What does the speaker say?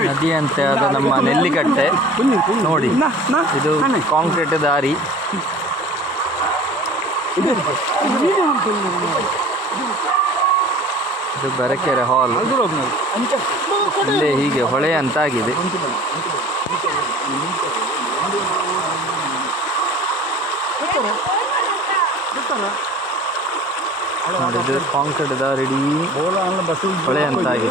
ನದಿ ಅಂತೆ, ಅದು ನಮ್ಮ ನೆಲ್ಲಿಕಟ್ಟೆ. ನೋಡಿ, ಇದು ಕಾಂಕ್ರೀಟ್ ದಾರಿ. ಇದು ಬೆರಕೆರೆ ಹಾಲ್. ಇಲ್ಲೇ ಹೀಗೆ ಹೊಳೆ ಅಂತಾಗಿದೆ. ನೋಡಿ ಇದು ಕಾಂಕ್ರೀಟ್ ದಾರಿ ಇಡೀ ಹೊಳೆ ಅಂತಾಗಿದೆ